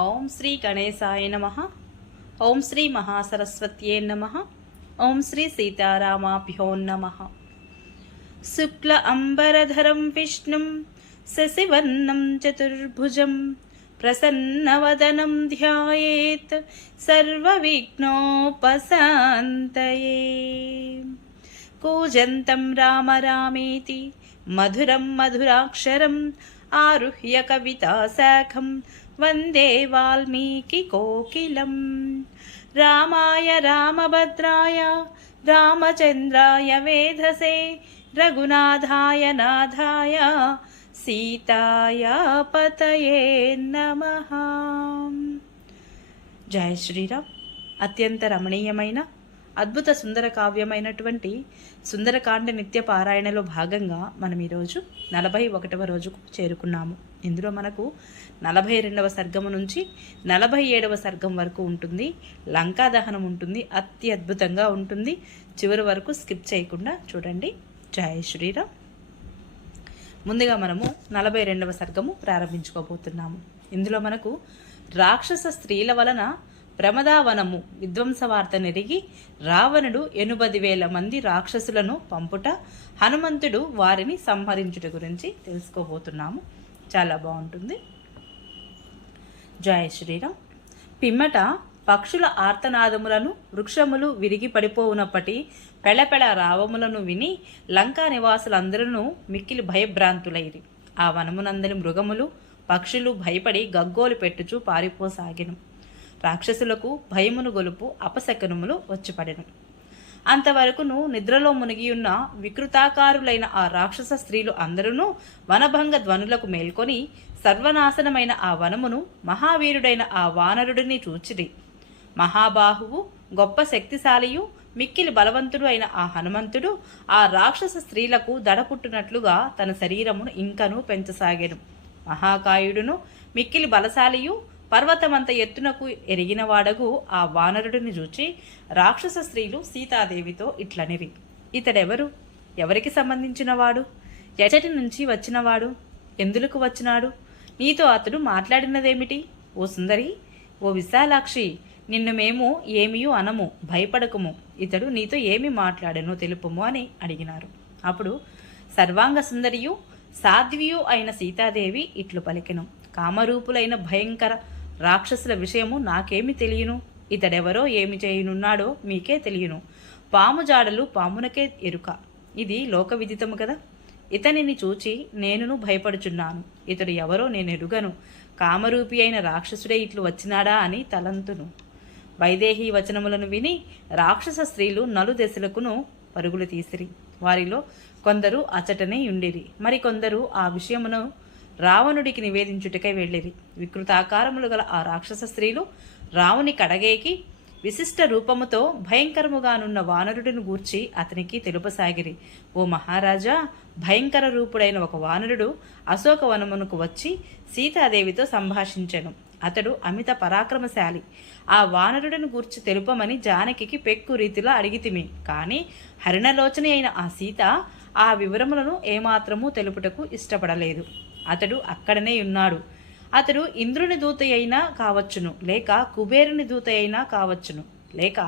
ఓం శ్రీ గణేశాయ నమః. ఓం శ్రీ మహాసరస్వత్యే నమః. ఓం శ్రీ సీతారామాభ్యో నమః. శుక్ల అంబరధరం విష్ణుం శశివర్ణం చతుర్భుజం ప్రసన్నవదనం ధ్యాయేత్ సర్వవిఘ్నోపశాంతయే. కూజంతం రామ రామేతి మధురం మధురాక్షరం ఆరుహ్య కవితాశాఖం వందే వాల్మీకి కోకిలం. రామాయ రామభద్రాయ రామచంద్రాయ వేధసే రఘునాథాయ నాథాయ సీతాయ పతయే నమః. జయ శ్రీరామ్. అత్యంత రమణీయమైన అద్భుత సుందర కావ్యమైనటువంటి సుందరకాండ నిత్య పారాయణలో భాగంగా మనం ఈరోజు 41వ రోజుకు చేరుకున్నాము. ఇందులో మనకు 42వ సర్గము నుంచి 47వ సర్గం వరకు ఉంటుంది. లంకా దహనం ఉంటుంది. అద్భుతంగా ఉంటుంది. చివరి వరకు స్కిప్ చేయకుండా చూడండి. జయ శ్రీరామ్. ముందుగా మనము 42వ సర్గము ప్రారంభించుకోబోతున్నాము. ఇందులో మనకు రాక్షస స్త్రీల వలన ప్రమదావనము విధ్వంసవార్త నెరిగి రావణుడు 80,000 మంది రాక్షసులను పంపుట, హనుమంతుడు వారిని సంహరించుట గురించి తెలుసుకోబోతున్నాము. చాలా బాగుంటుంది. జయ శ్రీరామ్. పిమ్మట పక్షుల ఆర్తనాదములను, వృక్షములు విరిగి పడిపోవునప్పటి పెళపెళ రావములను విని లంకా నివాసులందరూ మిక్కిలి భయభ్రాంతులైరి. ఆ వనమునందరి మృగములు పక్షులు భయపడి గగ్గోలు పెట్టుచూ పారిపోసాగిను. రాక్షసులకు భయమును గొలుపు అపశకనములు వచ్చిపడెను. అంతవరకును నిద్రలో మునిగియున్న వికృతాకారులైన ఆ రాక్షస స్త్రీలు అందరూ వనభంగ ధ్వనులకు మేల్కొని సర్వనాశనమైన ఆ వనమును మహావీరుడైన ఆ వానరుడిని చూచిరి. మహాబాహువు, గొప్ప శక్తిశాలియు, మిక్కిలి బలవంతుడు అయిన ఆ హనుమంతుడు ఆ రాక్షస స్త్రీలకు దడపుట్టునట్లుగా తన శరీరమును ఇంకనూ పెంచసాగాను. మహాకాయుడును, మిక్కిలి బలశాలియు, పర్వతమంత ఎత్తునకు ఎరిగినవాడగు ఆ వానరుడిని చూచి రాక్షస స్త్రీలు సీతాదేవితో ఇట్లనిరి. ఇతడెవరు? ఎవరికి సంబంధించినవాడు? ఎచటి నుంచి వచ్చినవాడు? ఎందులకు వచ్చినాడు? నీతో అతడు మాట్లాడినదేమిటి? ఓ సుందరి, ఓ విశాలాక్షి, నిన్ను మేము ఏమీ అనము, భయపడకుము. ఇతడు నీతో ఏమి మాట్లాడనో తెలుపుము అని అడిగినారు. అప్పుడు సర్వాంగ సుందరియు సాధ్వియు అయిన సీతాదేవి ఇట్లు పలికెను. కామరూపులైన భయంకర రాక్షసుల విషయము నాకేమి తెలియను? ఇతడెవరో ఏమి చేయనున్నాడో మీకే తెలియను. పాము జాడలు పామునకే ఎరుక. ఇది లోక విదితము కదా. ఇతనిని చూచి నేనును భయపడుచున్నాను. ఇతడు ఎవరో నేను ఎరుగను. కామరూపి అయిన రాక్షసుడే ఇట్లు వచ్చినాడా అని తలంతును. వైదేహీ వచనములను విని రాక్షస స్త్రీలు నలుదెసలకును పరుగులు తీసిరి. వారిలో కొందరు అచటనే ఉండిరి. మరికొందరు ఆ విషయమును రావణుడికి నివేదించుటకై వెళ్ళిరి. వికృతాకారములు గల ఆ రాక్షస స్త్రీలు రావుని కడగేకి విశిష్ట రూపముతో భయంకరముగానున్న వానరుడిని గూర్చి అతనికి తెలుపసాగిరి. ఓ మహారాజా, భయంకర రూపుడైన ఒక వానరుడు అశోకవనమునకు వచ్చి సీతాదేవితో సంభాషించెను. అతడు అమిత పరాక్రమశాలి. ఆ వానరుడిని గూర్చి తెలుపమని జానకికి పెక్కు రీతిలో అడిగితిమి. కాని హరిణలోచని అయిన ఆ సీత ఆ వివరములను ఏమాత్రమూ తెలుపుటకు ఇష్టపడలేదు. అతడు అక్కడనే ఉన్నాడు. అతడు ఇంద్రుని దూత అయినా కావచ్చును, లేక కుబేరుని దూత అయినా కావచ్చును, లేక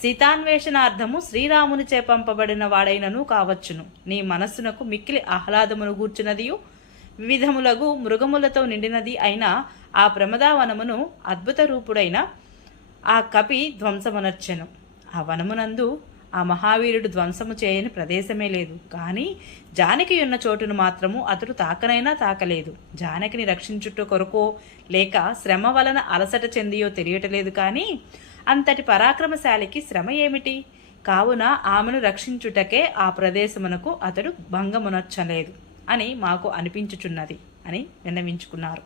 సీతాన్వేషణార్థము శ్రీరాముని చేపంపబడిన వాడైనను కావచ్చును. నీ మనస్సునకు మిక్కిలి ఆహ్లాదమును గూర్చినదియు వివిధములగు మృగములతో నిండినది అయిన ఆ ప్రమదావనమును అద్భుత రూపుడైన ఆ కపి ధ్వంసమునర్చెను. ఆ వనమునందు ఆ మహావీరుడు ధ్వంసము చేయని ప్రదేశమే లేదు. కానీ జానకి ఉన్న చోటును మాత్రము అతడు తాకనైనా తాకలేదు. జానకిని రక్షించుట కొరకో లేక శ్రమ వలన అలసట చెందియో తెలియటలేదు. కానీ అంతటి పరాక్రమశాలికి శ్రమ ఏమిటి? కావున ఆమెను రక్షించుటకే ఆ ప్రదేశమునకు అతడు భంగమునర్చలేదు అని మాకు అనిపించుచున్నది అని విన్నవించుకున్నారు.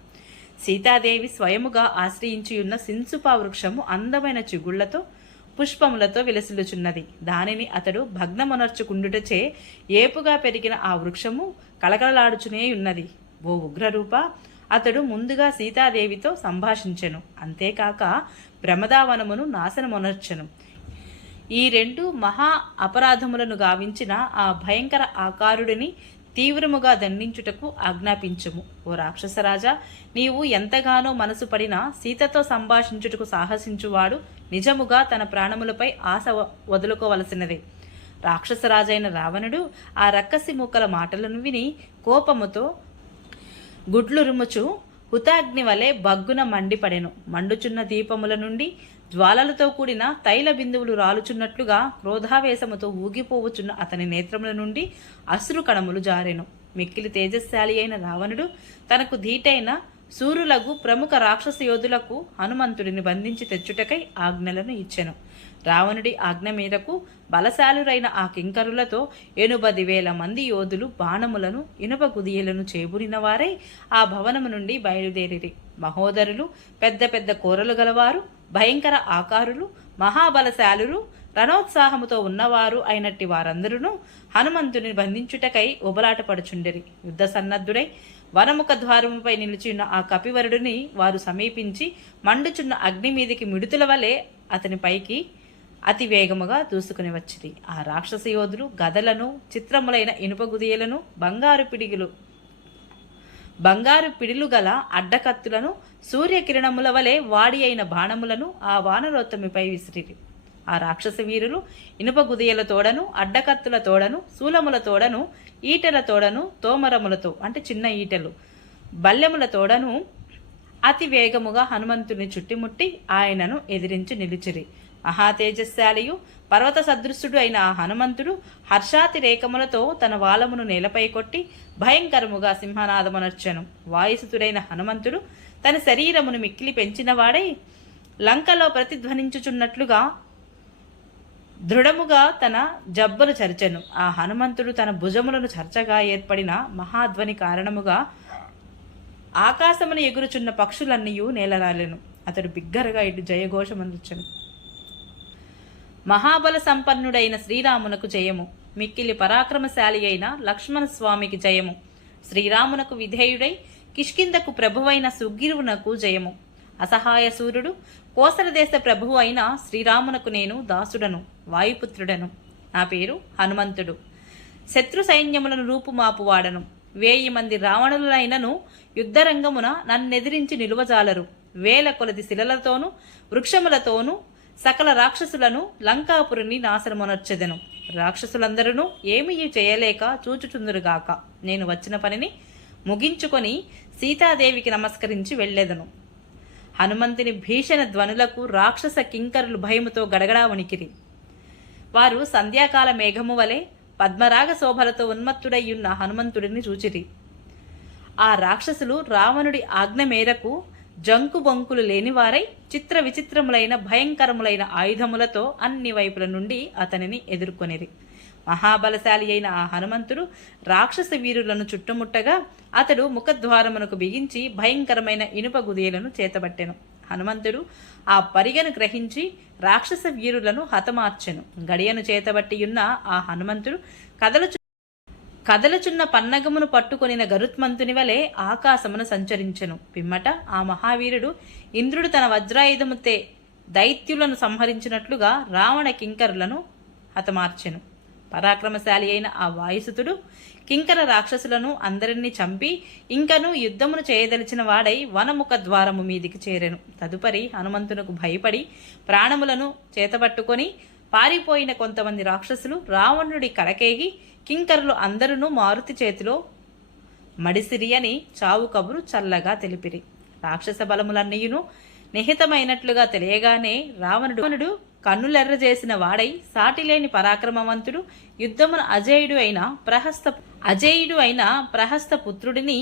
సీతాదేవి స్వయముగా ఆశ్రయించియున్న సింసుపా వృక్షము అందమైన చిగుళ్లతో పుష్పములతో విలసిల్లుచున్నది. దానిని అతడు భగ్నమునర్చుకుండుటచే ఏపుగా పెరిగిన ఆ వృక్షము కళకళలాడుచునే ఉన్నది. ఓ ఉగ్రరూప, అతడు ముందుగా సీతాదేవితో సంభాషించెను. అంతేకాక ప్రమదావనమును నాశనమునర్చెను. ఈ 2 మహా అపరాధములను గావించిన ఆ భయంకర ఆకారుడిని తీవ్రముగా దండించుటకు ఆజ్ఞాపించుము. ఓ రాక్షసరాజా, నీవు ఎంతగానో మనసు పడినా సీతతో సంభాషించుటకు సాహసించువాడు నిజముగా తన ప్రాణములపై ఆశ వదులుకోవలసినదే. రాక్షసరాజైన రావణుడు ఆ రక్కసి మూకల మాటలను విని కోపముతో గుడ్లురుముచు హుతాగ్ని వలె బగ్గున మండిపడెను. మండుచున్న దీపముల నుండి జ్వాలలతో కూడిన తైల బిందువులు రాలుచున్నట్లుగా క్రోధావేశముతో ఊగిపోవుచున్న అతని నేత్రముల నుండి అశ్రు కణములు జారెను. మిక్కిలి తేజస్శాలి అయిన రావణుడు తనకు ధీటైన సూరులగు ప్రముఖ రాక్షస యోధులకు హనుమంతుడిని బంధించి తెచ్చుటకై ఆజ్ఞలను ఇచ్చెను. రావణుడి ఆజ్ఞ మేరకు బలశాలురైన ఆ కింకరులతో 80,000 మంది యోధులు బాణములను ఇనుప గుదియలను చేబురిన వారై ఆ భవనము నుండి బయలుదేరిరి. మహోదరులు, పెద్ద పెద్ద కూరలు గలవారు, భయంకర ఆకారులు, మహాబలశాలురు, రణోత్సాహముతో ఉన్నవారు అయినట్టి వారందరూ హనుమంతుని బంధించుటకై ఉబలాట పడుచుండిరి. యుద్ధ సన్నద్ధుడై వనముఖ ద్వారముపై నిలిచిన్న ఆ కపివరుడిని వారు సమీపించి మండుచున్న అగ్ని మీదికి మిడుతుల వలె అతని పైకి అతి వేగముగా దూసుకుని వచ్చింది. ఆ రాక్షస యోధులు గదలను, చిత్రములైన ఇనుప గుదియలను, బంగారు పిడిలు గల అడ్డకత్తులను, సూర్యకిరణముల వలె వాడి అయిన బాణములను ఆ వానరోత్తమిపై విసిరిరి. ఆ రాక్షస వీరులు ఇనుప గుదియల తోడను, అడ్డకత్తుల తోడను, శూలముల తోడను, ఈటెల తోడను, తోమరములతో అంటే చిన్న ఈటెలు, బల్లెముల తోడను అతి వేగముగా హనుమంతుని చుట్టుముట్టి ఆయనను ఎదిరించి నిలిచిరి. మహాతేజస్శాలియు పర్వత సదృశుడు అయిన ఆ హనుమంతుడు హర్షాతిరేకములతో తన వాలమును నేలపై కొట్టి భయంకరముగా సింహనాదమునర్చెను. వాయుసుతుడైన హనుమంతుడు తన శరీరమును మిక్కిలి పెంచినవాడై లంకలో ప్రతిధ్వనించుచున్నట్లుగా దృఢముగా తన జబ్బులు చరిచెను. ఆ హనుమంతుడు తన భుజములను చర్చగా ఏర్పడిన మహాధ్వని కారణముగా ఆకాశమును ఎగురుచున్న పక్షులన్నీయూ నేలరాలెను. అతడు బిగ్గరగా ఇటు జయఘోషమందుచెను. మహాబల సంపన్నుడైన శ్రీరామునకు జయము. మిక్కిలి పరాక్రమశాలి అయిన లక్ష్మణస్వామికి జయము. శ్రీరామునకు విధేయుడై కిష్కిందకు ప్రభువైన సుగ్రీవునకు జయము. అసహాయ సూర్యుడు కోసలదేశ ప్రభువు అయిన శ్రీరామునకు నేను దాసుడను, వాయుపుత్రుడను. నా పేరు హనుమంతుడు. శత్రు సైన్యములను రూపుమాపువాడను. 1000 మంది రావణులైనను యుద్ధరంగమున నన్నెదిరించి నిలువజాలరు. 1000 కొలది శిలలతోనూ వృక్షములతోనూ సకల రాక్షసులను లంకాపురిని నాశనమునర్చెదెను. రాక్షసులందరూ ఏమీ చేయలేక చూచుచుందురుగాక. నేను వచ్చిన పనిని ముగించుకొని సీతాదేవికి నమస్కరించి వెళ్లెదను. హనుమంతుని భీషణ ధ్వనులకు రాక్షస కింకరులు భయముతో గడగడా వణికిరి. వారు సంధ్యాకాల మేఘము వలె పద్మరాగ శోభలతో ఉన్మత్తుడయ్యున్న హనుమంతుడిని చూచిరి. ఆ రాక్షసులు రావణుడి ఆజ్ఞ మేరకు జంకు బొంకులు లేనివారై చిత్ర విచిత్రములైన భయంకరములైన ఆయుధములతో అన్ని వైపుల నుండి అతనిని ఎదుర్కొనిరి. మహాబలశాలి అయిన ఆ హనుమంతుడు రాక్షస వీరులను చుట్టుముట్టగా అతడు ముఖద్వారమునకు బిగించి భయంకరమైన ఇనుప గుదియలను చేతబట్టెను. హనుమంతుడు ఆ పరిగను గ్రహించి రాక్షస వీరులను హతమార్చెను. గడియను చేతబట్టియున్న ఆ హనుమంతుడు కదలుచున్న పన్నగమును పట్టుకొనిన గరుత్మంతుని వలె ఆకాశమును సంచరించెను. పిమ్మట ఆ మహావీరుడు ఇంద్రుడు తన వజ్రాయుధముతే దైత్యులను సంహరించినట్లుగా రావణ కింకరులను హతమార్చెను. పరాక్రమశాలి అయిన ఆ వాయుసుతుడు కింకర రాక్షసులను అందరినీ చంపి ఇంకను యుద్ధమును చేయదలిచిన వాడై వనముఖ ద్వారము మీదికి చేరెను. తదుపరి హనుమంతునకు భయపడి ప్రాణములను చేతబట్టుకొని పారిపోయిన కొంతమంది రాక్షసులు రావణుడి కడకేగి కింకరులు అందరూ మారుతి చేతిలో మడిసిరి అని చావు కబురు చల్లగా తెలిపిరి. రాక్షస బలములన్నీయును నిహితమైనట్లుగా తెలియగానే రావణుడు కన్నులెర్రజేసిన వాడై సాటిలేని పరాక్రమవంతుడు యుద్ధమున అజేయుడు అయిన ప్రహస్త పుత్రుడిని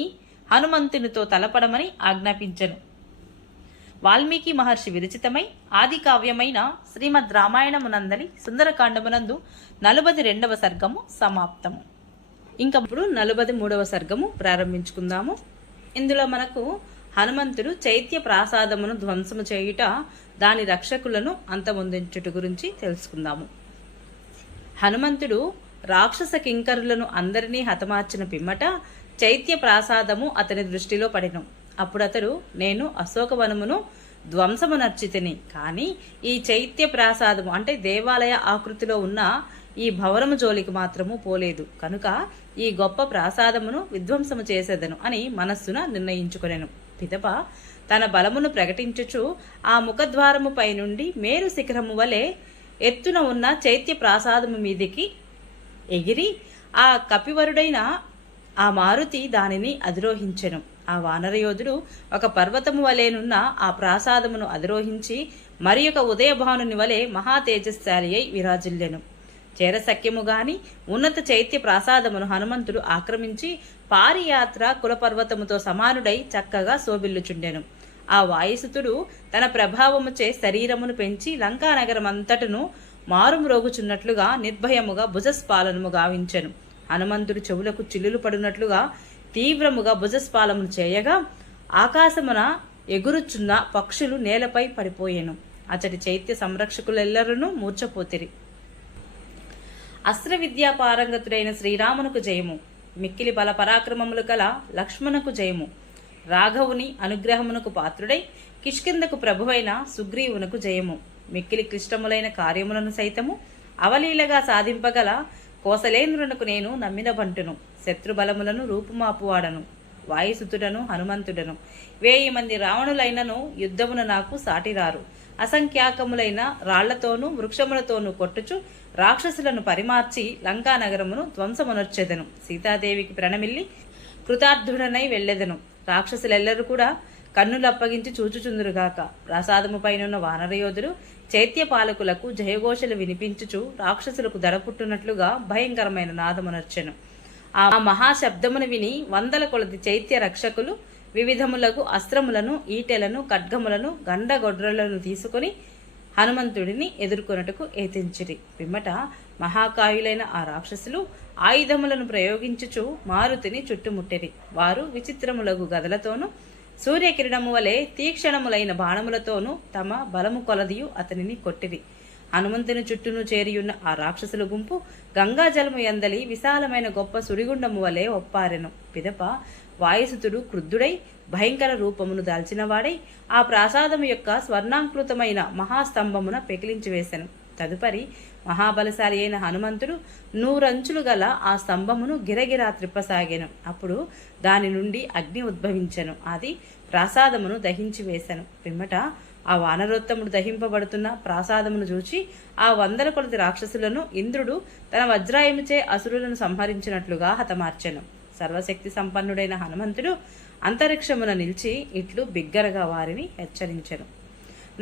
హనుమంతునితో తలపడమని ఆజ్ఞాపించెను. వాల్మీకి మహర్షి విరచితమై ఆది కావ్యమైన శ్రీమద్ రామాయణమునందలి సుందరకాండమునందు 42వ సర్గము సమాప్తము. ఇంకప్పుడు 43వ సర్గము ప్రారంభించుకుందాము. ఇందులో మనకు హనుమంతుడు చైత్య ప్రాసాదమును ధ్వంసము చేయుట, దాని రక్షకులను అంతమొందించుట గురించి తెలుసుకుందాము. హనుమంతుడు రాక్షస కింకరులను అందరినీ హతమార్చిన పిమ్మట చైత్య ప్రాసాదము అతని దృష్టిలో పడెను. అప్పుడు అతడు, నేను అశోకవనమును ధ్వంసమునర్చితిని, కానీ ఈ చైత్య ప్రాసాదము అంటే దేవాలయ ఆకృతిలో ఉన్న ఈ భవనము జోలికి మాత్రము పోలేదు కనుక ఈ గొప్ప ప్రాసాదమును విధ్వంసము చేసేదను అని మనస్సున నిర్ణయించుకొనెను. పిదప తన బలమును ప్రకటించుచు ఆ ముఖద్వారముపై నుండి మేరు శిఖరము వలె ఎత్తున ఉన్న చైత్య ప్రాసాదము మీదికి ఎగిరి ఆ కపివరుడైన ఆ మారుతి దానిని అధిరోహించెను. ఆ వానరయోధుడు ఒక పర్వతము వలెనున్న ఆ ప్రాసాదమును అధిరోహించి మరి ఒక ఉదయభానుని వలె మహా తేజస్శాలి అయి విరాజిల్లెను. చేరసఖ్యము గాని ఉన్నత చైత్య ప్రాసాదమును హనుమంతుడు ఆక్రమించి పారియాత్ర కులపర్వతముతో సమానుడై చక్కగా శోభిల్లుచుండెను. ఆ వాయుసుతుడు తన ప్రభావముచే శరీరమును పెంచి లంకానగరమంతటను మారుమ్రోగుచున్నట్లుగా నిర్భయముగా భుజస్పాలనము గావించెను. హనుమంతుడు చెవులకు చిల్లులు పడినట్లుగా తీవ్రముగా భుజస్పాలమును చేయగా ఆకాశమున ఎగురుచున్న పక్షులు నేలపై పడిపోయెను. అతడి చైత్య సంరక్షకులెల్లరూ మూర్ఛపోతిరి. అస్త్ర విద్యా పారంగతుడైన శ్రీరామునకు జయము. మిక్కిలి బల పరాక్రమములు గల లక్ష్మణకు జయము. రాఘవుని అనుగ్రహమునకు పాత్రుడై కిష్కిందకు ప్రభువైన సుగ్రీవునకు జయము. మిక్కిలి క్లిష్టములైన కార్యములను సైతము అవలీలగా సాధింపగల కోసలేంద్రునకు నేను నమ్మిన బంటును. శత్రుబలములను రూపుమాపువాడను. వాయుసుతుడను హనుమంతుడను. 1000 మంది రావణులైనను యుద్ధమున నాకు సాటిరారు. అసంఖ్యాకములైన రాళ్లతోనూ వృక్షములతోనూ కొట్టుచు రాక్షసులను పరిమార్చి లంకానగరమును ధ్వంసమునర్చెదను. సీతాదేవికి ప్రణమిల్లి కృతార్థుడనై వెళ్లెదను. రాక్షసులెల్లరూ కూడా కన్నులప్పగించి చూచుచుందురుగాక. ప్రసాదము పైనున్న వానరయోధుడు చైత్య పాలకులకు జయఘోషలు వినిపించుచు రాక్షసులకు దడపుట్టునట్లుగా భయంకరమైన నాదమునర్చెను. ఆ మహాశబ్దమును విని 100 కొలది చైత్య రక్షకులు వివిధములకు అస్త్రములను, ఈటెలను, ఖడ్గములను, గండగొడ్రలను తీసుకుని హనుమంతుడిని ఎదుర్కొనుటకు యత్నించిరి. పిమ్మట మహాకాయులైన ఆ రాక్షసులు ఆయుధములను ప్రయోగించుచు మారుతిని చుట్టుముట్టిరి. వారు విచిత్రములగు గదలతోనూ సూర్యకిరణము వలె తీక్షణములైన బాణములతోనూ తమ బలము కొలదియు అతనిని కొట్టిరి. హనుమంతుని చుట్టూను చేరియున్న ఆ రాక్షసుల గుంపు గంగాజలము ఎందలి విశాలమైన గొప్ప సుడిగుండము వలె ఒప్పారెను. పిదప వాయుసుతుడు క్రుద్ధుడై భయంకర రూపమును దాల్చినవాడై ఆ ప్రాసాదము యొక్క స్వర్ణాంకృతమైన మహాస్తంభమున పెకిలించి వేసెను. తదుపరి మహాబలశాలి అయిన హనుమంతుడు 100 అంచులు గల ఆ స్తంభమును గిరగిరా త్రిప్పసాగాను. అప్పుడు దాని నుండి అగ్ని ఉద్భవించెను. అది ప్రాసాదమును దహించి వేసెను. పిమ్మట ఆ వానరోత్తముడు దహింపబడుతున్న ప్రాసాదమును చూచి ఆ 100 కొలది రాక్షసులను ఇంద్రుడు తన వజ్రాయముచే అసురులను సంహరించినట్లుగా హతమార్చెను. సర్వశక్తి సంపన్నుడైన హనుమంతుడు అంతరిక్షమున నిలిచి ఇట్లు బిగ్గరగా వారిని హెచ్చరించెను.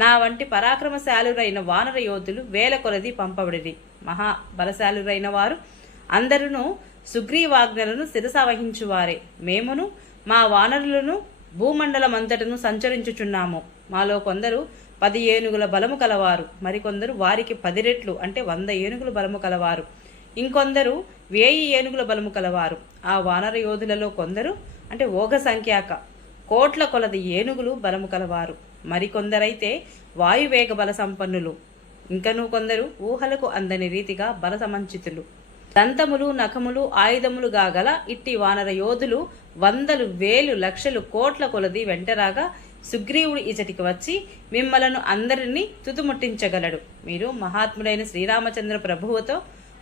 నా వంటి పరాక్రమశాలురైన వానర యోధులు 1000 కొలది పంపబడిరి. మహాబలశాలురైన వారు అందరూ సుగ్రీవాజ్ఞలను శిరస వహించువారే. మేమును మా వానరులను భూమండలమంతటను సంచరించుచున్నాము. మాలో కొందరు 10 ఏనుగుల బలము కలవారు, మరికొందరు వారికి 10 రెట్లు అంటే 100 ఏనుగుల బలము కలవారు, ఇంకొందరు 1000 ఏనుగుల బలము కలవారు. ఆ వానర యోధులలో కొందరు అంటే ఓఘ సంఖ్యాక కోట్ల కొలది ఏనుగులు బలము కలవారు, మరికొందరైతే వాయువేగ బల సంపన్నులు, ఇంకనూ కొందరు ఊహలకు అందని రీతిగా బల సమంచితులు. దంతములు, నఖములు, ఆయుధములు గాగల ఇట్టి వానర యోధులు 100,000, 1,00,000, కోట్ల కొలది వెంటరాగా సుగ్రీవుడు ఇచటికి వచ్చి మిమ్మలను అందరినీ తుతుముట్టించగలడు. మీరు మహాత్ముడైన శ్రీరామచంద్ర ప్రభువుతో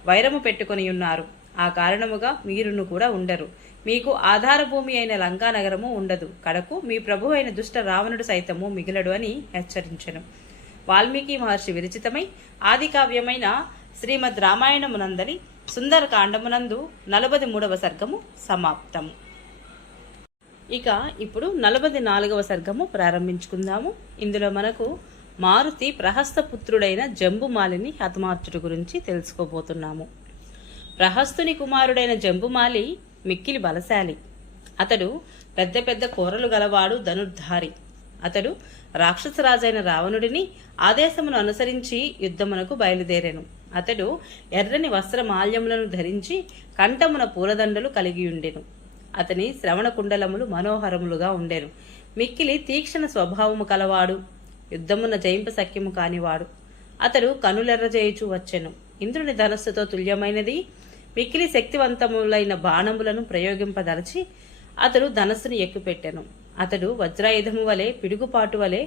వైరము పెట్టుకొని ఉన్నారు. ఆ కారణముగా మీరును కూడా ఉండరు. మీకు ఆధారభూమి అయిన లంకా నగరము ఉండదు. కడకు మీ ప్రభు అయిన దుష్ట రావణుడు సైతము మిగిలడు అని హెచ్చరించెను. వాల్మీకి మహర్షి విరచితమై ఆది కావ్యమైన శ్రీమద్ రామాయణమునందరి సుందరకాండమునందు 43వ సర్గము సమాప్తము. ఇక ఇప్పుడు 44వ సర్గము ప్రారంభించుకుందాము. ఇందులో మనకు మారుతి ప్రహస్తపుత్రుడైన జంబుమాలిని హతమార్చుట గురించి తెలుసుకోబోతున్నాము. ప్రహస్తుని కుమారుడైన జంబుమాలి మిక్కిలి బలశాలి. అతడు పెద్ద పెద్ద కూరలు గలవాడు, ధనుర్ధారి. అతడు రాక్షసరాజైన రావణుడిని ఆదేశమును అనుసరించి యుద్ధమునకు బయలుదేరెను. అతడు ఎర్రని వస్త్రమాల్యములను ధరించి కంఠమున పూలదండలు కలిగి ఉండెను. అతని శ్రవణ కుండలములు మనోహరములుగా ఉండెను. మిక్కిలి తీక్షణ స్వభావము కలవాడు, యుద్ధమున జయింప సఖ్యము కానివాడు. అతడు కనులెర్రజేయుచు వచ్చెను. ఇంద్రుని ధనస్సుతో తుల్యమైనది మిక్కిలి శక్తివంతములైన బాణములను ప్రయోగింపదలచి అతడు ధనస్సును ఎక్కుపెట్టెను. అతడు వజ్రాయుధము వలె, పిడుగుపాటు వలె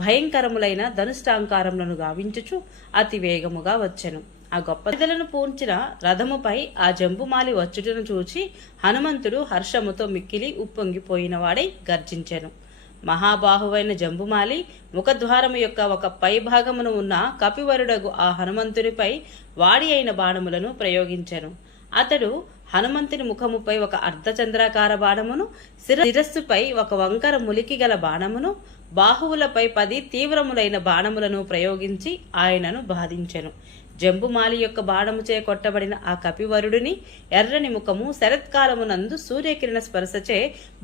భయంకరములైన ధనుష్టాంకారములను గావించుచు అతి వేగముగా వచ్చెను. ఆ గొప్ప పెద్దలను పూంచిన రథముపై ఆ జంబుమాలి వచ్చుటను చూచి హనుమంతుడు హర్షముతో మిక్కిలి ఉప్పొంగిపోయిన వాడై గర్జించెను. మహాబాహువైన జంబుమాలి ముఖద్వారము యొక్క ఒక పై భాగమును ఉన్న కపివరుడగు ఆ హనుమంతునిపై వాడి అయిన బాణములను ప్రయోగించెను. అతడు హనుమంతుని ముఖముపై ఒక అర్ధచంద్రాకార బాణమును, శిరస్సుపై ఒక వంకర ములికి గల బాణమును, బాహువులపై 10 తీవ్రములైన బాణములను ప్రయోగించి ఆయనను బాధించెను. జంబుమాలి యొక్క బాణముచే కొట్టబడిన ఆ కపివరుడిని ఎర్రని ముఖము శరత్కాలమునందు సూర్యకిరణ స్పర్శచే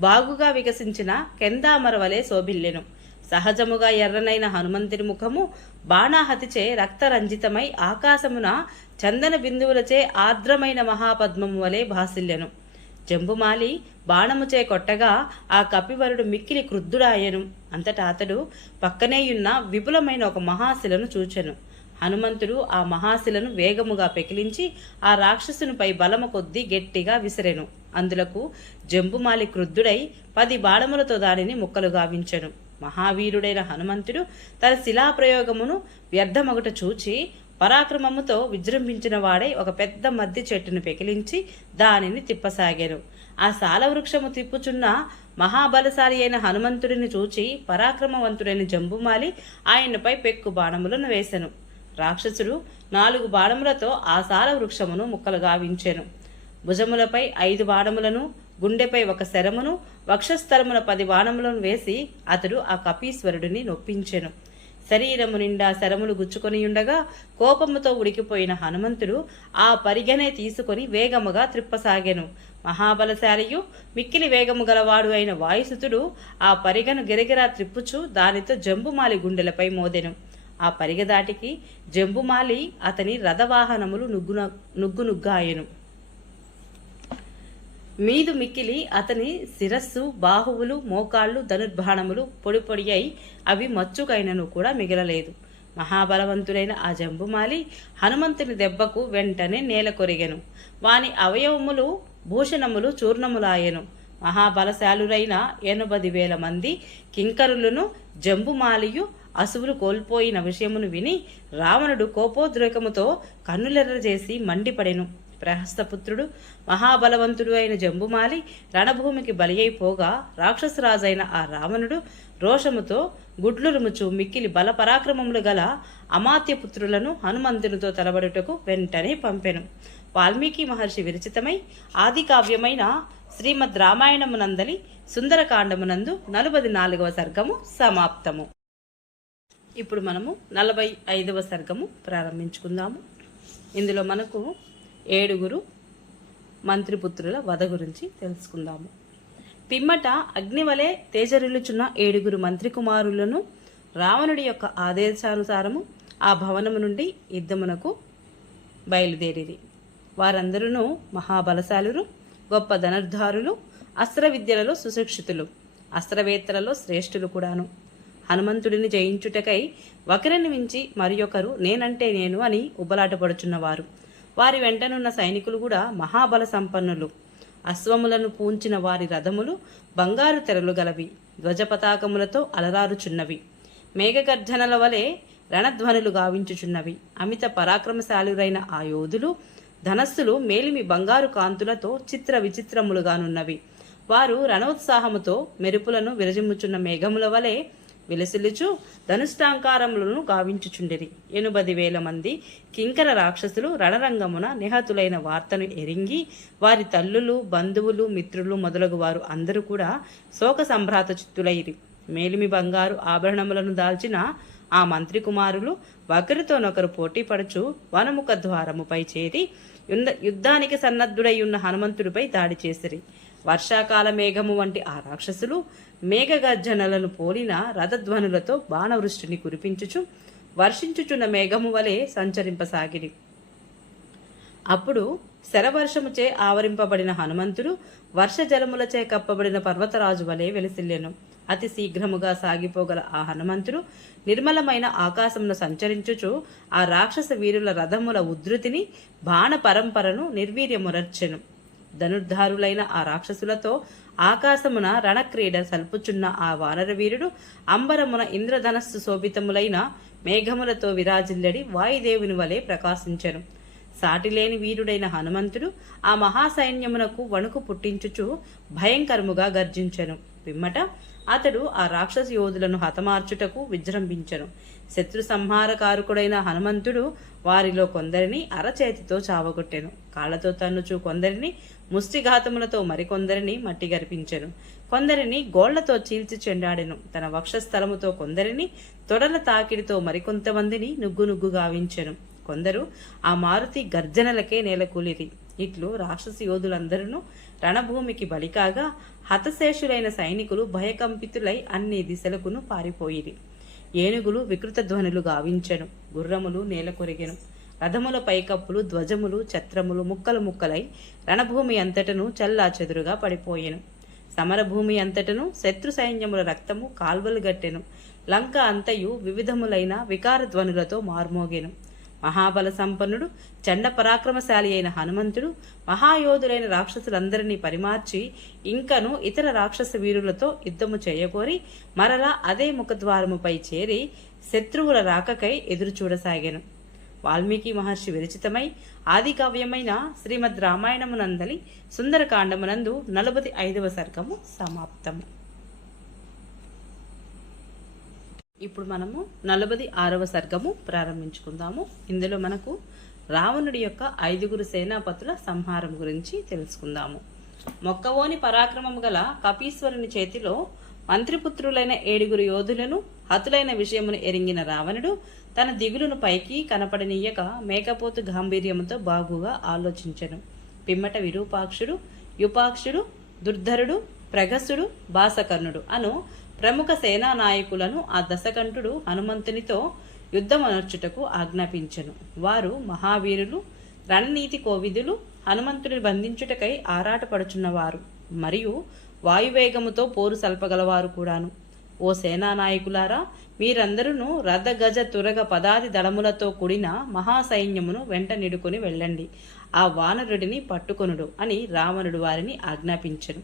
బాగుగా వికసించిన కెందామర వలె శోభిల్లెను. సహజముగా ఎర్రనైన హనుమంతుని ముఖము బాణాహతిచే రక్తరంజితమై ఆకాశమున చందన బిందువులచే ఆర్ద్రమైన మహాపద్మము వలె భాసిల్లెను. జంబుమాలి బాణముచే కొట్టగా ఆ కపివరుడు మిక్కిలి క్రుద్ధుడాయెను. అంతటా అతడు పక్కనేయున్న విపులమైన ఒక మహాశిలను చూచెను. హనుమంతుడు ఆ మహాశిలను వేగముగా పెకిలించి ఆ రాక్షసునిపై బలము కొద్దీ గట్టిగా విసిరెను. అందులకు జంబుమాలి క్రుద్ధుడై 10 బాణములతో దానిని ముక్కలు గావించెను. మహావీరుడైన హనుమంతుడు తన శిలాప్రయోగమును వ్యర్థమగుట చూచి పరాక్రమముతో విజృంభించిన వాడై ఒక పెద్ద మద్ది చెట్టును పెకిలించి దానిని తిప్పసాగాను. ఆ సాలవృక్షము తిప్పుచున్న మహాబలశాలి అయిన హనుమంతుడిని చూచి పరాక్రమవంతుడైన జంబుమాలి ఆయనపై పెక్కు బాణములను వేసెను. రాక్షసుడు 4 బాణములతో ఆ సాల వృక్షమును ముక్కలు గావించెను. భుజములపై 5 బాణములను, గుండెపై 1 శరమును, వక్షస్థలమున 10 బాణములను వేసి అతడు ఆ కపీశ్వరుడిని నొప్పించెను. శరీరము నిండా శరములు గుచ్చుకొనియుండగా కోపముతో ఉడికిపోయిన హనుమంతుడు ఆ పరిగనే తీసుకొని వేగముగా త్రిప్పసాగెను. మహాబలశాలియు మిక్కిలి వేగము గలవాడు అయిన వాయుసుతుడు ఆ పరిగను గిరగిరా త్రిప్పుచు దానితో జంబుమాలి గుండెలపై మోదెను. ఆ పరిగదాటికి జంబుమాలి అతని రథవాహనములు నుగ్గునుగ్గాయెను. మీదు మిక్కిలి అతని శిరస్సు, బాహువులు, మోకాళ్ళు, ధనుర్బాణములు పొడి పొడి అయి అవి మచ్చుకైనను కూడా మిగలలేదు. మహాబలవంతుడైన ఆ జంబుమాలి హనుమంతుని దెబ్బకు వెంటనే నేల కొరిగెను. వాని అవయవములు, భూషణములు చూర్ణములాయెను. మహాబలశాలురైన 80,000 మంది కింకరులను జంబుమాలియు అసువులు కోల్పోయిన విషయమును విని రావణుడు కోపోద్రేకముతో కన్నులెర్ర చేసి మండిపడెను. ప్రహస్తపుత్రుడు మహాబలవంతుడు అయిన జంబుమాలి రణభూమికి బలి అయిపోగా రాక్షసరాజైన ఆ రావణుడు రోషముతో గుడ్లురుముచు మిక్కిలి బల పరాక్రమములు గల అమాత్యపుత్రులను హనుమంతునితో తలబడుటకు వెంటనే పంపెను. వాల్మీకి మహర్షి విరచితమై ఆది కావ్యమైన శ్రీమద్ రామాయణమునందలి సుందరకాండమునందు 44వ సర్గము సమాప్తము. ఇప్పుడు మనము 45వ సర్గము ప్రారంభించుకుందాము. ఇందులో మనకు 7 మంత్రిపుత్రుల వధ గురించి తెలుసుకుందాము. పిమ్మట అగ్నివలే తేజరిల్లుచున్న 7 మంత్రి కుమారులను రావణుడి యొక్క ఆదేశానుసారము ఆ భవనము నుండి యుద్ధమునకు బయలుదేరిరి. వారందరూ మహాబలశాలురు, గొప్ప ధనుర్ధారులు, అస్త్ర విద్యలలో సుశిక్షితులు, అస్త్రవేత్తలలో శ్రేష్ఠులు కూడాను. హనుమంతుడిని జయించుటకై ఒకరిని మించి మరి ఒకరు నేనంటే నేను అని ఉబలాటపడుచున్నవారు. వారి వెంటనున్న సైనికులు కూడా మహాబల సంపన్నులు. అశ్వములను పూంచిన వారి రథములు బంగారు తెరలు గలవి, ధ్వజపతాకములతో అలరారుచున్నవి. మేఘగర్జనల వలె రణధ్వనులు గావించుచున్నవి. అమిత పరాక్రమశాలురైన ఆ యోధులు ధనస్సులు మేలిమి బంగారు కాంతులతో చిత్ర విచిత్రములుగానున్నవి. వారు రణోత్సాహముతో మెరుపులను విరజిమ్ముచున్న మేఘముల వలె విలసిల్లుచు ధనుష్టాంకారములను గావించుచుండిరి. 80,000 మంది కింకర రాక్షసులు రణరంగమున నిహతులైన వార్తను ఎరింగి వారి తల్లులు, బంధువులు, మిత్రులు మొదలగు వారు అందరూ కూడా శోక సంభ్రాత చిత్తులైరి. మేలిమి బంగారు ఆభరణములను దాల్చిన ఆ మంత్రి కుమారులు ఒకరితోనొకరు పోటీ పడుచు వనముఖ ద్వారముపై చేరి యుద్ధానికి సన్నద్ధుడై ఉన్న హనుమంతుడిపై దాడి చేసిరి. వర్షాకాల మేఘము వంటి ఆ రాక్షసులు మేఘగర్జనలను పోలిన రథధ్వనులతో బాణవృష్టిని కురిపించుచు వర్షించుచున్న మేఘము వలె సంచరింపసాగిరి. అప్పుడు శరవర్షముచే ఆవరింపబడిన హనుమంతుడు వర్షజలములచే కప్పబడిన పర్వతరాజు వలె వెలిసిల్లెను. అతి శీఘ్రముగా సాగిపోగల ఆ హనుమంతుడు నిర్మలమైన ఆకాశమును సంచరించుచు ఆ రాక్షస వీరుల రథముల ఉద్ధృతిని, బాణ పరంపరను నిర్వీర్యమురర్చెను. ధనుర్ధారులైన ఆ రాక్షసులతో ఆకాశమున రణక్రీడ సల్పుచున్న ఆ వానర వీరుడు అంబరమున ఇంద్రధనస్సు శోభితములైన మేఘములతో విరాజిల్లడి వాయుదేవుని వలె ప్రకాశించెను. సాటిలేని వీరుడైన హనుమంతుడు ఆ మహాసైన్యమునకు వణుకు పుట్టించుచు భయంకరముగా గర్జించెను. పిమ్మట అతడు ఆ రాక్షస యోధులను హతమార్చుటకు విజృంభించెను. శత్రు సంహారకారకుడైన హనుమంతుడు వారిలో కొందరిని అరచేతితో చావగొట్టెను. కాళ్లతో తన్నుచు కొందరిని, ముష్టిఘాతములతో మరికొందరిని మట్టి గరిపించెను. కొందరిని గోళ్లతో చీల్చి చెండాడెను. తన వక్షస్థలముతో కొందరిని, తొడల తాకిడితో మరికొంతమందిని నుగ్గు గావించెను. కొందరు ఆ మారుతి గర్జనలకే నేలకూలిరి. ఇట్లు రాక్షస యోధులందరూ రణభూమికి బలికాగా హతశేషులైన సైనికులు భయకంపితులై అన్ని దిశలకును పారిపోయిరి. ఏనుగులు వికృత ధ్వనులు గావించెను. గుర్రములు నేల కొరిగెను. రథముల పైకప్పులు, ధ్వజములు, ఛత్రములు ముక్కలు ముక్కలై రణభూమి అంతటను చల్లా చెదురుగా పడిపోయెను. సమరభూమి అంతటను శత్రు సైన్యముల రక్తము కాల్వలు గట్టెను. లంక అంతయు వివిధములైన వికార ధ్వనులతో మార్మోగెను. మహాబల సంపన్నుడు, చండ పరాక్రమశాలి అయిన హనుమంతుడు మహాయోధులైన రాక్షసులందరినీ పరిమార్చి ఇంకను ఇతర రాక్షస వీరులతో యుద్ధము చేయకోరి మరలా అదే ముఖద్వారముపై చేరి శత్రువుల రాకకై ఎదురుచూడసాగాను. వాల్మీకి మహర్షి విరచితమై ఆది కావ్యమైన శ్రీమద్ రామాయణమునందలి సుందరకాండమునందు 45వ సర్గము సమాప్తము. ఇప్పుడు మనము 46వ సర్గము ప్రారంభించుకుందాము. ఇందులో మనకు రావణుడి యొక్క 5గురు సేనాపతుల సంహారం గురించి తెలుసుకుందాము. మొక్కవోని పరాక్రమము గల కపీశ్వరుని చేతిలో మంత్రిపుత్రులైన 7గురు యోధులను హతులైన విషయమును ఎరింగిన రావణుడు తన దిగులును పైకి కనపడనీయక మేకపోతు గాంభీర్యముతో బాగుగా ఆలోచించెను. పిమ్మట విరూపాక్షుడు, యుపాక్షుడు, దుర్ధరుడు, ప్రగసుడు, భాసకర్ణుడు అను ప్రముఖ సేనా నాయకులను ఆ దశకంఠుడు హనుమంతునితో యుద్ధమనర్చుటకు ఆజ్ఞాపించెను. వారు మహావీరులు, రణనీతి కోవిదులు, హనుమంతుని బంధించుటకై ఆరాటపడుచున్నవారు మరియు వాయువేగముతో పోరు సల్పగలవారు కూడాను. ఓ సేనానాయకులారా, మీరందరూ రథ గజ తురగ పదాది దళములతో కూడిన మహాసైన్యమును వెంట నిడుకొని వెళ్ళండి. ఆ వానరుడిని పట్టుకొనుడు అని రావణుడు వారిని ఆజ్ఞాపించెను.